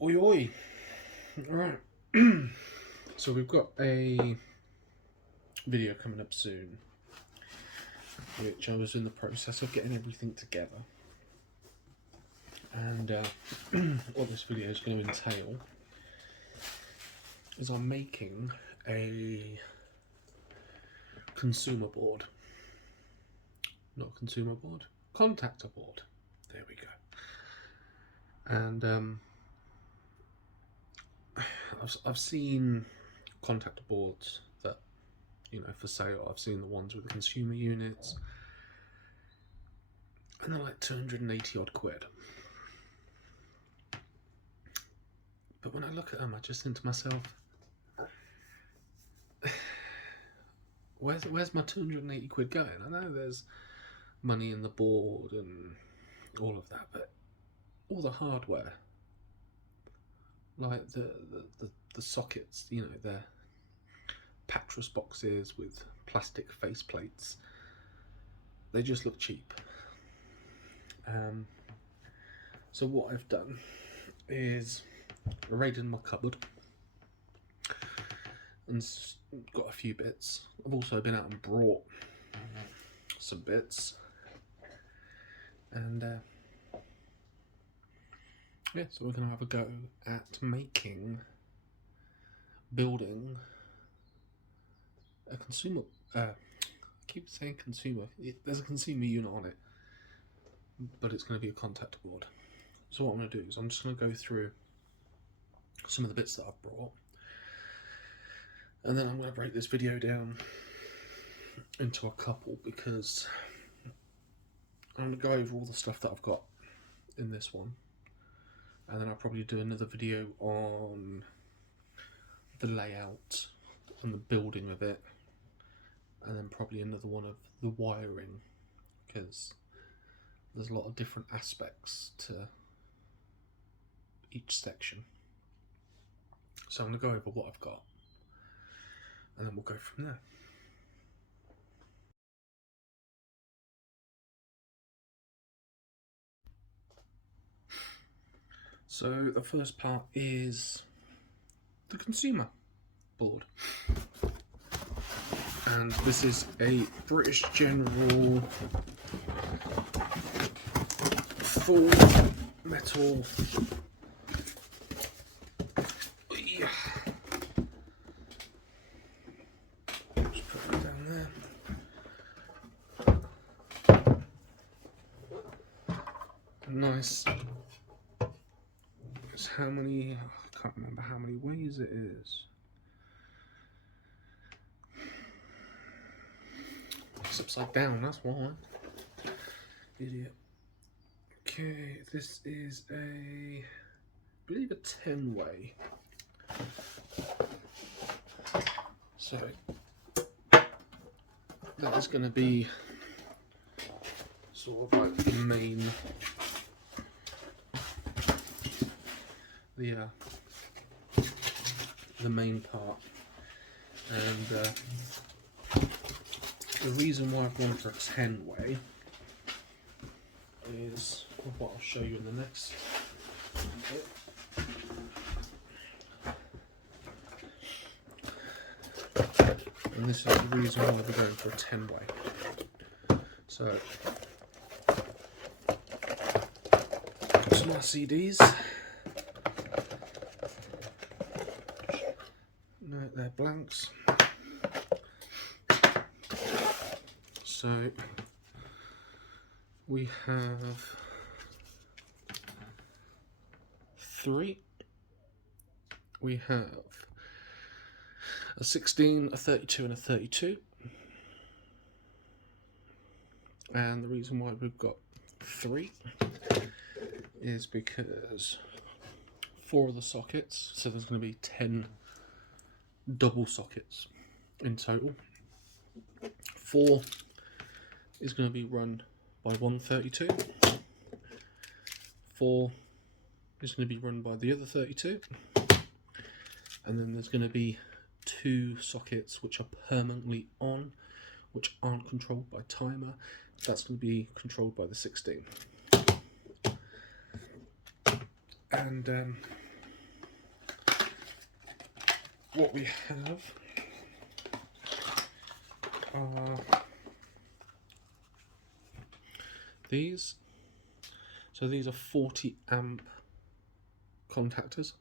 Oi oi! Right, so we've got a video coming up soon, which I was in the process of getting everything together. And what this video is going to entail is I'm making a consumer board. Not consumer board, contactor board. There we go. And I've seen contactor boards that, you know, for sale. I've seen the ones with the consumer units, and they're like 280 odd quid. But when I look at them, I just think to myself, where's my 280 quid going? I know there's money in the board and all of that, but all the hardware, like the sockets, you know, they're Patras boxes with plastic face plates. They just look cheap. So what I've done is raided my cupboard and got a few bits. I've also been out and brought some bits, and yeah, so we're gonna have a go at building a consumer. I keep saying consumer. There's a consumer unit on it, but it's going to be a contactor board. So what I'm going to do is I'm just going to go through some of the bits that I've brought, and then I'm going to break this video down into a couple, because I'm going to go over all the stuff that I've got in this one, and then I'll probably do another video on the layout and the building of it, and then probably another one of the wiring, because there's a lot of different aspects to each section. So I'm going to go over what I've got, and then we'll go from there. So the first part is the consumer board, and this is a British General full metal. Just put it down there. Nice. It's how many? I can't remember how many ways it is. It's upside down, that's why. Idiot. Okay, this is I believe a 10 way. So that is going to be sort of like the main, the main part, and the reason why I've gone for a 10 way is what I'll show you in the next bit. And this is the reason why we're going for a 10 way. So, some of my CDs. No, they're blanks. So we have 3. We have a 16, a 32 and a 32. And the reason why we've got 3 is because 4 of the sockets, so there's going to be 10 double sockets in total. 4 is going to be run by 132. 4 is going to be run by the other 32. And then there's going to be 2 sockets which are permanently on, which aren't controlled by timer. That's going to be controlled by the 16. And what we have are these. So these are 40 amp contactors,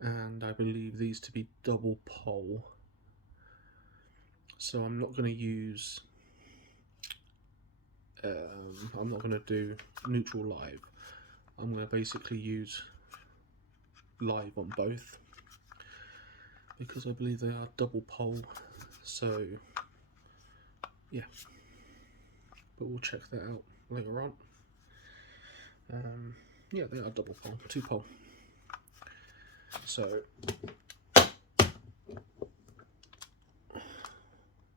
and I believe these to be double pole. So I'm not going to use, I'm not going to do neutral live. I'm going to basically use live on both, because I believe they are double pole. So yeah, but we'll check that out later on. Yeah, they are double pole, 2 pole. So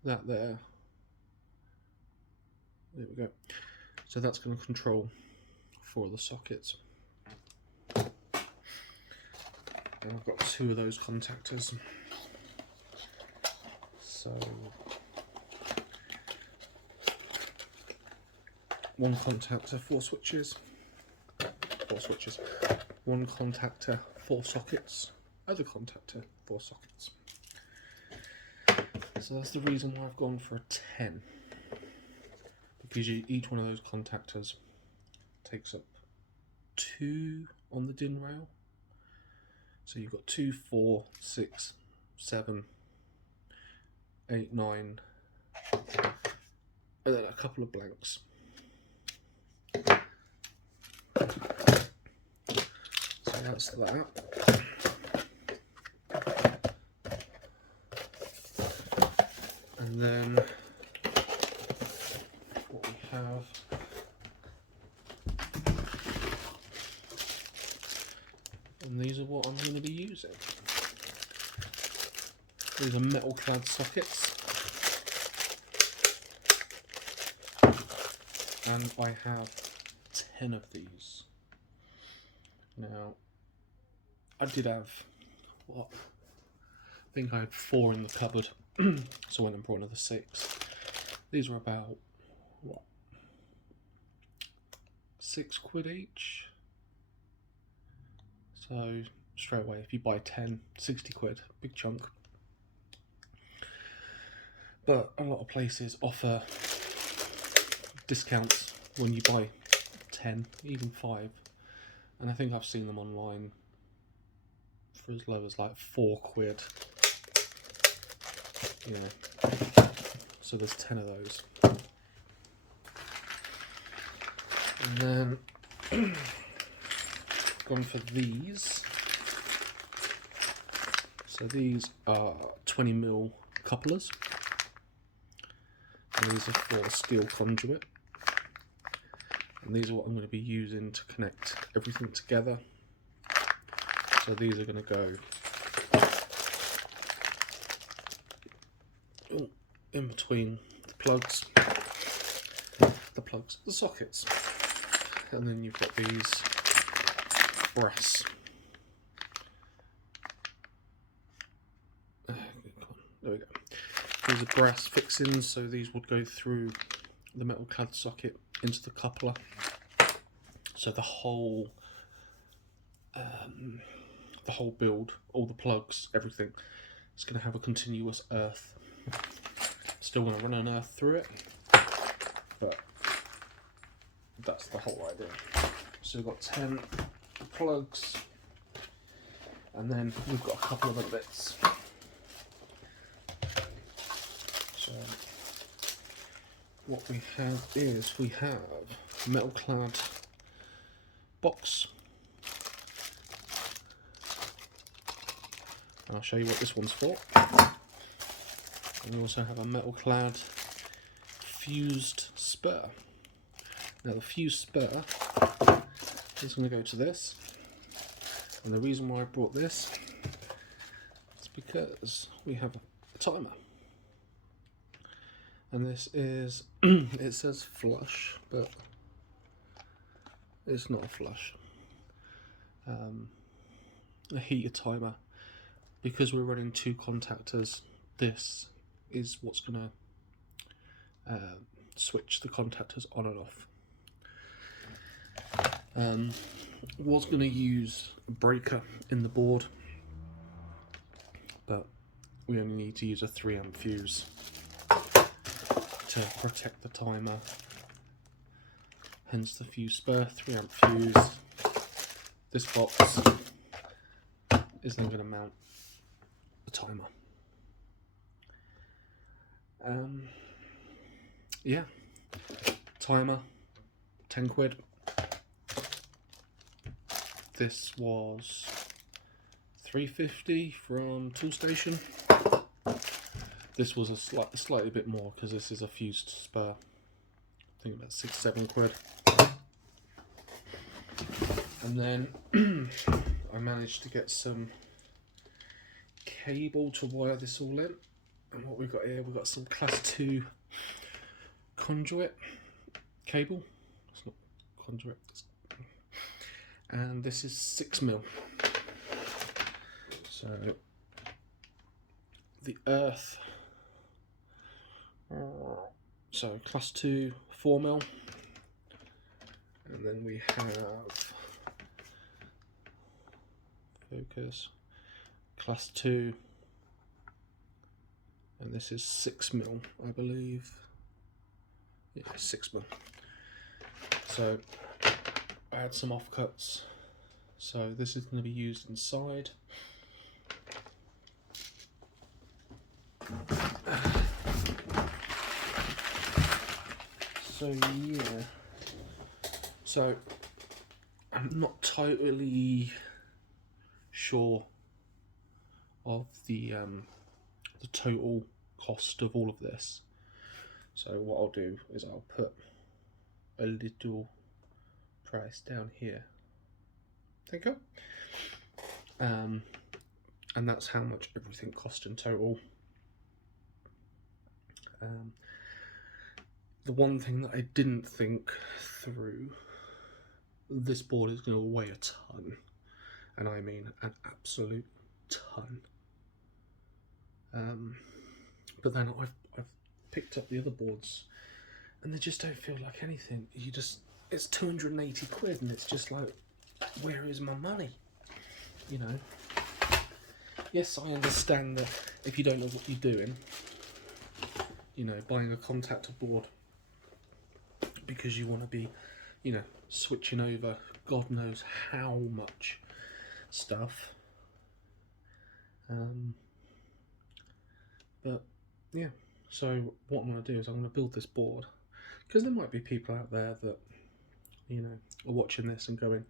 that there we go. So that's going to control 4 of the sockets. And I've got 2 of those contactors. So 1 contactor, 4 switches. 1 contactor, 4 sockets. Other contactor, 4 sockets. So that's the reason why I've gone for a 10. Because each one of those contactors takes up 2 on the DIN rail. So you've got 2, 4, 6, 7, 8, 9, and then a couple of blanks. So that's that. And then what we have and these are what I'm going to be using. These are metal clad sockets, and I have 10 of these. Now, I did have, what, I think I had 4 in the cupboard, so I went and brought another 6. These were about, what, £6 each? So, straight away, if you buy 10, £60, big chunk. But a lot of places offer discounts when you buy 10, even 5. And I think I've seen them online for as low as like £4. You know, so there's 10 of those. And then gone for these. So these are 20mm couplers. And these are for steel conduit. And these are what I'm going to be using to connect everything together. So these are going to go in between the sockets. And then you've got these brass. There we go. These are brass fixings, so these would go through the metal clad socket into the coupler. So the whole build, all the plugs, everything, is going to have a continuous earth. Still going to run an earth through it, but that's the whole idea. So we've got 10 plugs, and then we've got a couple of other bits. So what we have is a metal clad box, and I'll show you what this one's for. And we also have a metal clad fused spur. Now the fused spur is going to go to this, and the reason why I brought this is because we have a timer, and this is it says flush, but it's not a flush. A heater timer, because we're running 2 contactors. This is what's going to switch the contactors on and off. Was going to use a breaker in the board, we only need to use a 3 amp fuse to protect the timer. Hence the fuse spur, 3 amp fuse. This box is then going to mount the timer. Yeah, timer, 10 quid. This was £3.50 from Toolstation. This was a slightly bit more because this is a fused spur. I think about 6-7 quid. And then I managed to get some cable to wire this all in. And what we've got here, we've got some class 2 conduit cable. It's not conduit. And this is 6mm. So the earth. So class 2 4mm. And then we have focus class 2. And this is 6mm, I believe. Yeah, 6mm. So I had some offcuts. So this is going to be used inside. So yeah. So I'm not totally sure of the total cost of all of this. So what I'll do is I'll put a little price down here. There you go. And that's how much everything cost in total. The one thing that I didn't think through, this board is going to weigh a ton, and I mean an absolute ton. But then I've picked up the other boards, and they just don't feel like anything. It's 280 quid, and it's just like, where is my money? You know. Yes, I understand that if you don't know what you're doing, you know, buying a contactor board because you want to be, you know, switching over God knows how much stuff. But yeah, so what I'm going to do is I'm going to build this board, because there might be people out there that, you know, are watching this and going,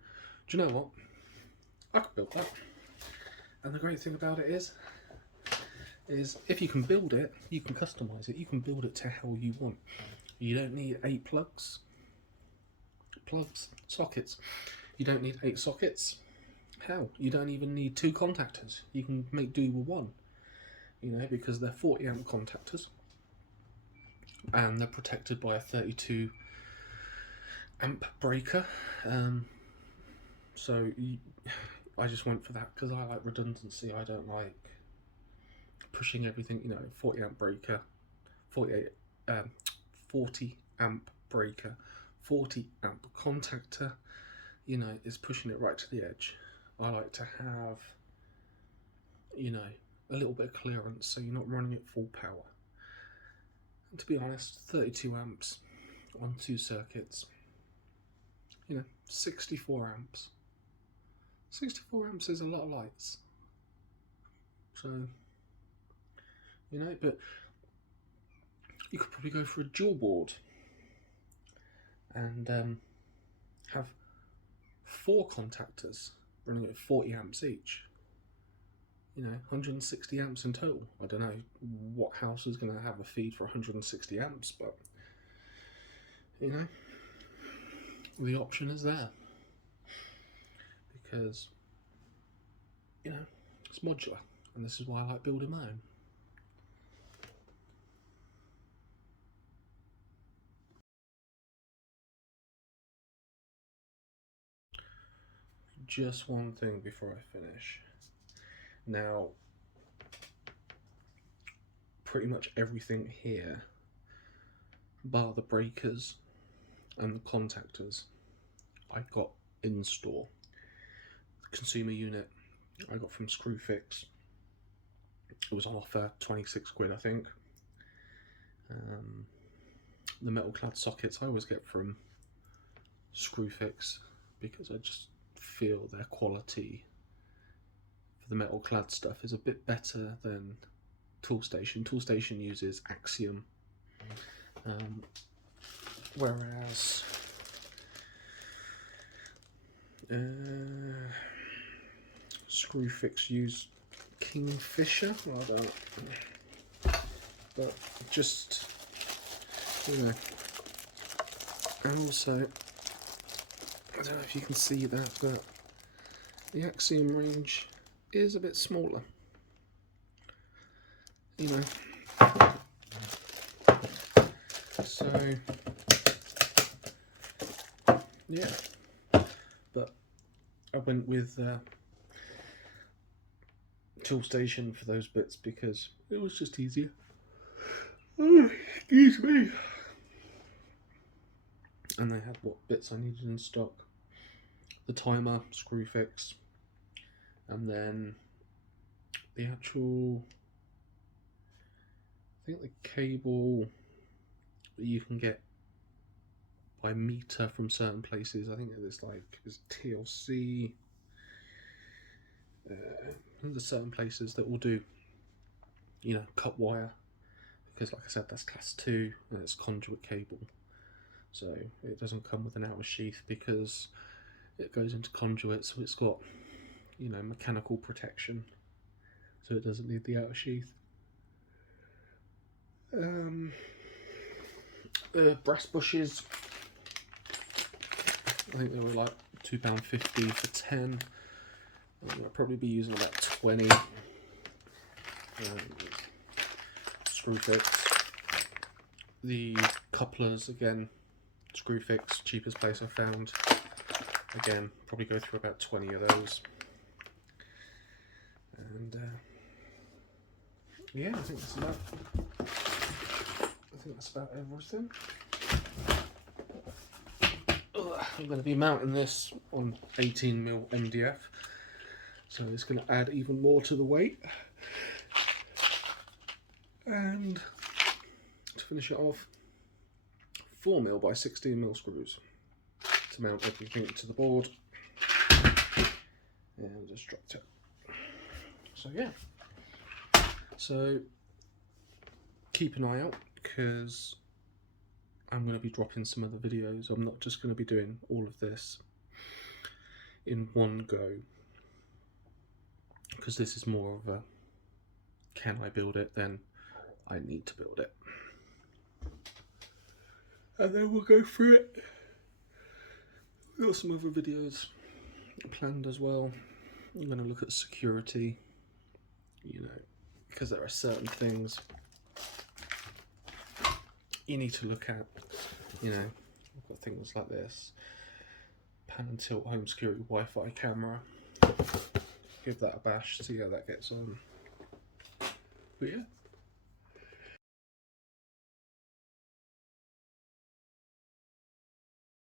do you know what, I could build that. And the great thing about it is if you can build it, you can customize it. You can build it to how you want. You don't need 8 sockets. You don't need 8 sockets. Hell, you don't even need 2 contactors. You can make do with 1. You know, because they're 40 amp contactors, and they're protected by a 32 amp breaker. I just went for that because I like redundancy. I don't like pushing everything, you know. 40 amp breaker, 40 amp breaker, 40 amp contactor, you know, is pushing it right to the edge. I like to have, you know, a little bit of clearance so you're not running at full power. And to be honest, 32 amps on 2 circuits, you know, 64 amps. 64 amps is a lot of lights. So, you know, but you could probably go for a dual board and have 4 contactors running at 40 amps each. You know, 160 amps in total. I don't know what house is going to have a feed for 160 amps, but, you know, the option is there. Because, you know, it's modular, and this is why I like building my own. Just one thing before I finish. Now, pretty much everything here, bar the breakers and the contactors, I got in store. The consumer unit I got from Screwfix. It was on offer, 26 quid I think. The metal clad sockets I always get from Screwfix because I just feel their quality for the metal clad stuff is a bit better than Toolstation. Toolstation uses Axiom, whereas Screwfix use Kingfisher. Well, I don't know. But just, you know, and also, I don't know if you can see that, but the Axiom range is a bit smaller. You know, so yeah, but I went with Toolstation for those bits because it was just easier. Oh, excuse me. And they had what bits I needed in stock: the timer, Screwfix, and then the actual, I think the cable that you can get by meter from certain places. I think it's like TLC. There's certain places that will do, you know, cut wire, because like I said, that's class 2 and it's conduit cable, so it doesn't come with an outer sheath because it goes into conduit, so it's got, you know, mechanical protection, so it doesn't need the outer sheath. Brass bushes, I think they were like £2.50 for 10. I'll probably be using about 20. Screwfix. The couplers, again, Screwfix, cheapest place I found. Again, probably go through about 20 of those. And yeah, I think that's about everything. I'm going to be mounting this on 18mm MDF, so it's going to add even more to the weight. And to finish it off, 4mm by 16mm screws to mount everything to the board, and just dropped it. So yeah, so keep an eye out because I'm going to be dropping some other videos. I'm not just going to be doing all of this in one go, because this is more of a can I build it than I need to build it. And then we'll go through it. We've got some other videos planned as well. I'm going to look at security, you know, because there are certain things you need to look at. You know, I've got things like this pan and tilt home security Wi-Fi camera. Give that a bash, see how that gets on. But yeah.